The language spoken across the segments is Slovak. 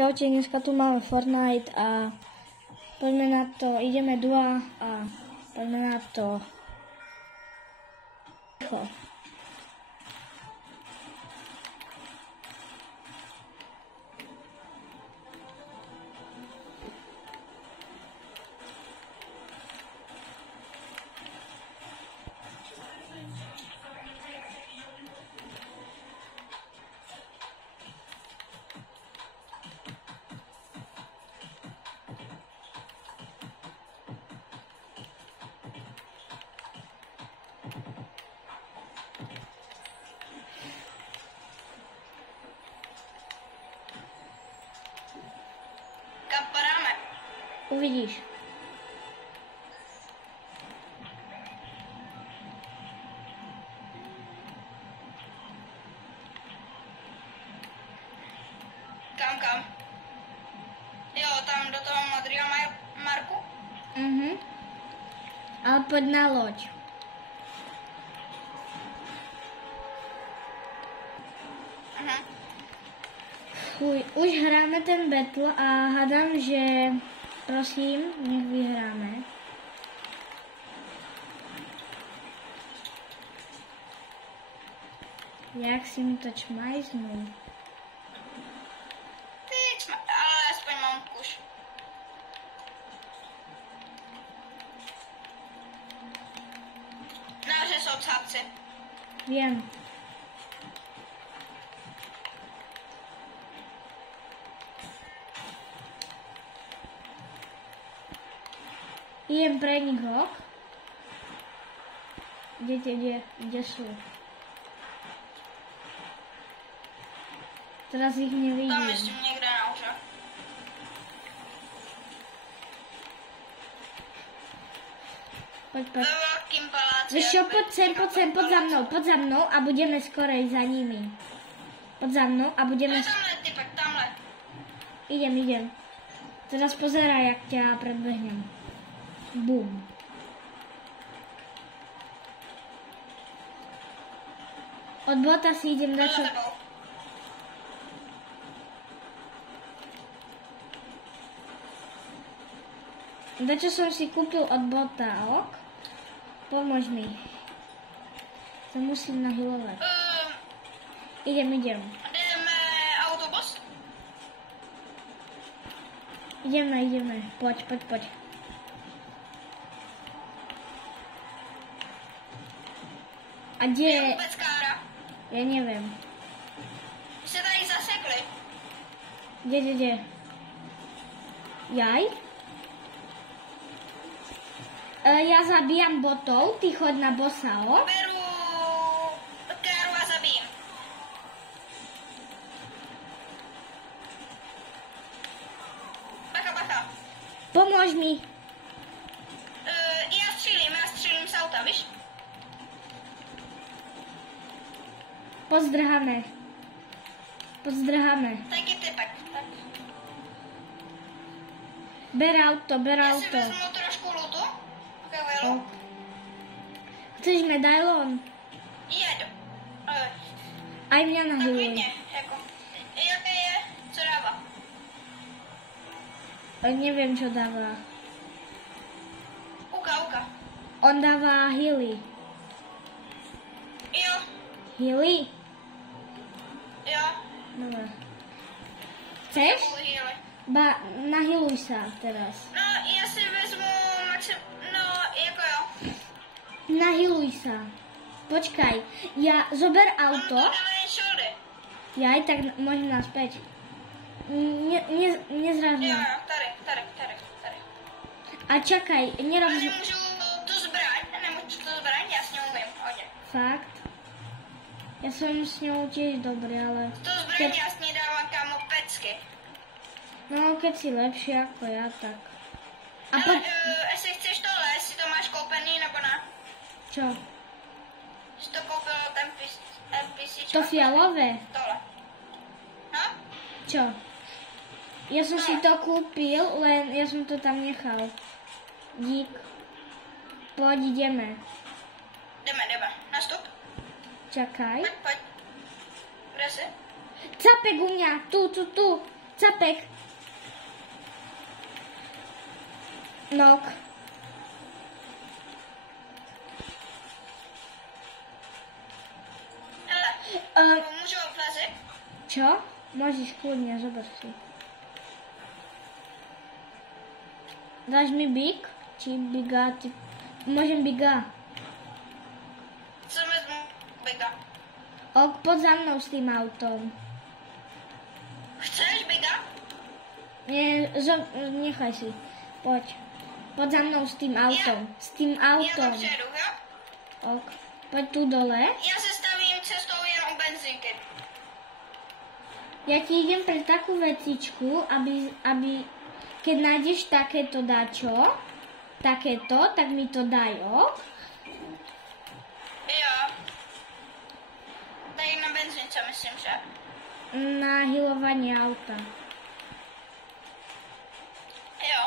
Čaute, dneska tu máme Fortnite a poďme na to, ideme duo a poďme na to. Uvidíš. Kam? Jo, tam do toho modrého Marku? Ale poď na loď. Už hráme ten battle a hádám, že prosím, nech vyhráme. Jak si mi to čmajznul. Ale aspoň mám kuš. Nahoře jsou cápci. Viem. Idem pre nich hok. Kde sú? Teraz ich nevidím. Tam myslím někde nahoře. Poď. Ve velkým paláci. Víš čo, poď za mnou a budeme skorej za nimi. Poď za mnou a budeme... Tamhle, typek, tamhle. Idem. Teraz pozeraj, jak ťa predbehnem. Bum. Od bota si idem dať čo... Dačo som si kúpil od bota, ok? Pomôž mi. To musím nahilovať. Idem. Jdeme autobus? Ideme. Poď. A kde je... Vůbec kára. Ja neviem. Se tady zasekli. Kde? Jaj? Ja zabíjam botov, ty choď na bossa, o? Beru káru a zabijím. Bacha. Pomôž mi. Já střílím z auta, víš? Pozdrháme. Taky typek. Tak. Ber auto. Já si vezmu trošku lootu. O. Chceš medailon? Jedu. Aj mňa No nahiluj. klidně, jako. Jaké je? Co dává? Neviem, čo dáva. Uka. On dáva healy. Jo. Healy? Jo. Dobre. Chceš? Healy. Nahiluj sa teraz. No, já si vezmu no, jako jo. Nahiluj sa. Počkaj, ja zober auto. On to dáva jen shouldy. Jaj, tak môžem naspäť. Nezraž Jo, ma. tady. A čakaj, nerob... A nemůžu tu zbraň, já s ňou umím, hodně. Fakt? Ja som s ňou tiež dobrý, ale... Tu zbraň já s ní dávám kámo pecky. No, keď si lepší ako ja, tak... A Ale jestli chceš tohle, jestli to máš koupený nebo ne? Čo? Jsi to koupil ten NPCčko? To fialové? Tohle. No? Čo? Ja som si to kúpil, len ja som to tam nechal. Dík. Poď, ideme. Jdeme. Nastup. Čakaj. Pojď. Kde jsi? Capek u mňa, tu. Capek. Nok. Můžu obrazit? Čo? Môžeš kľudne, zober si. Dáš mi big? Či biga? Môžem biga. Co vezmu? Biga. Poď za mnou s tým autom. Chceš biga? Nie, nechaj si. Poď. Poď za mnou s tým autom. S tým autom. Já dopředu, jo? Ok. Poď tu dole. Já se stavím cestou jen u benzínky. Ja ti idem pre takú vecičku, aby keď nájdeš takéto dačo, takéto, tak mi to daj, ok? Jo. Tady na benzínce, myslím, že. Na hilovanie auta. Jo.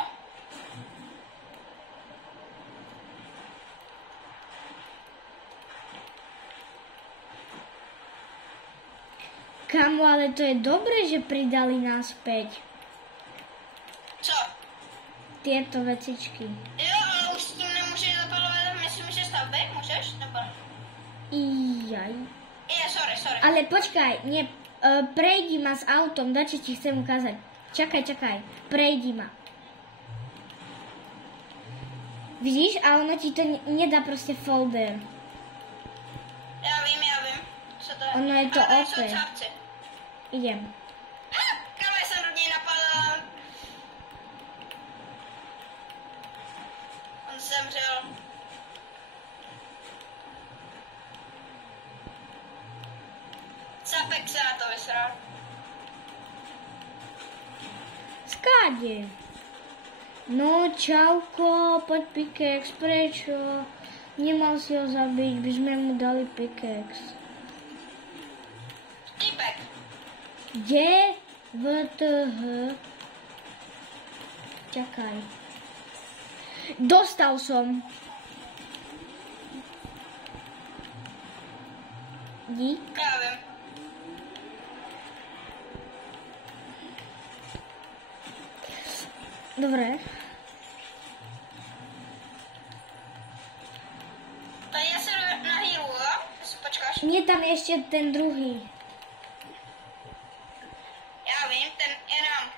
Kamo, ale to je dobré, že pridali naspäť Co? tieto vecičky. Jo, ale už s tím nemůžeš zapalovat, myslím, že stavby, můžeš? Nebo? Ijaj. Je, sorry. Ale počkaj, nie, prejdi ma s autom, dačo ti chcem ukázať. Čakaj, prejdi ma. Vidíš, a ono ti to nedá proste folder. Já vím. Co to je? Ono je to ale tady OP. jsou cápci. Idem. Kamo, jsem do něj napadla. On zemřel. Capek se na to vysral. Skáde. No, čauko, poď pickaxe, prečo? Nemal si ho zabiť, by sme mu dali pickaxe. Týpek. Kde? VTH. Čakaj. Dostal som. Dík. Já vím. Dobre. Tady já se na hýlu, jo? Jestli počkáš. Nie tam ešte ten druhý. Já vím, ten je nám.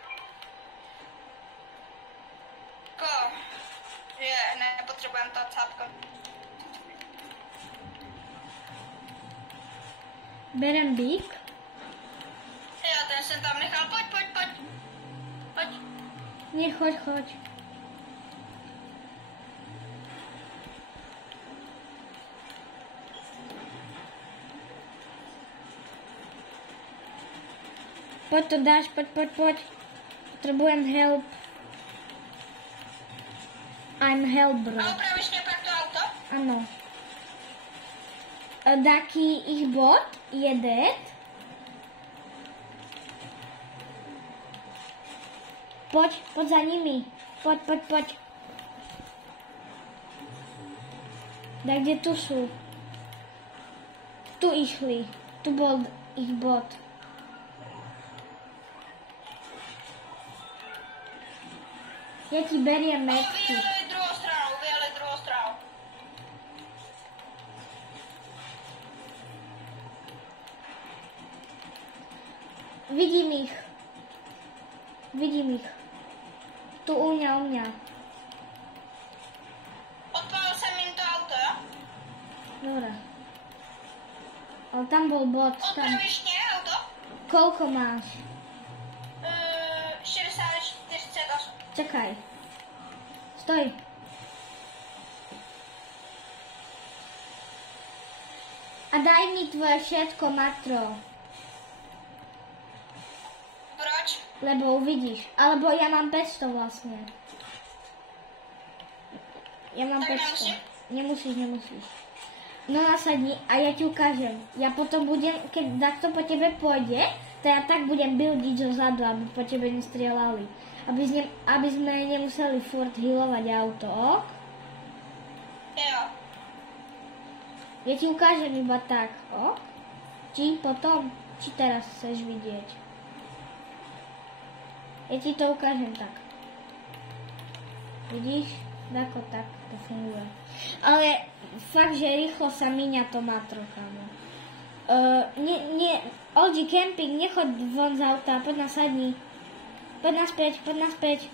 Že nepotřebujeme to cápko. Berem bík. Jo, ten jsem tam nechal. Pojď. Nie, choď. Poď to dáš, poď. Potrebujem help. I'm help, bro. A opravíš mě pak to auto? Áno. Taký ich bot je dead. Poď za nimi. Poď. Tak kde tu sú? Tu išli. Tu bol ich bot. Ja ti beriem metky. Vyjeli druhou stranou. Vidím ich. Tu u mňa. Odpálil jsem jim to auto, jo? Dobre. Ale tam bol bot. Tam. Odpravíš mě auto? Koľko máš? 64,48. Čakaj. Stoj. A daj mi tvoje všetko, matro. Proč? Lebo uvidíš. Alebo ja mám 500 vlastne. Ja mám Tak 500. Nemusíš. No nasadni a ja ti ukážem. Ja potom budem, keď takto po tebe pôjde, to ja tak budem buildiť zo zadu, aby po tebe nestrieľali. Aby sme nemuseli furt healovať auto, ok? Jo. Ja ti ukážem iba tak, ok? Či potom, či teraz chceš vidieť. Ja ti to ukážem tak. Vidíš? Ako tak to funguje. Ale fakt, že rýchlo sa míňa to má trocha. No. Oldi Camping, nechoď von z auta, poď na sadni. Poď naspäť.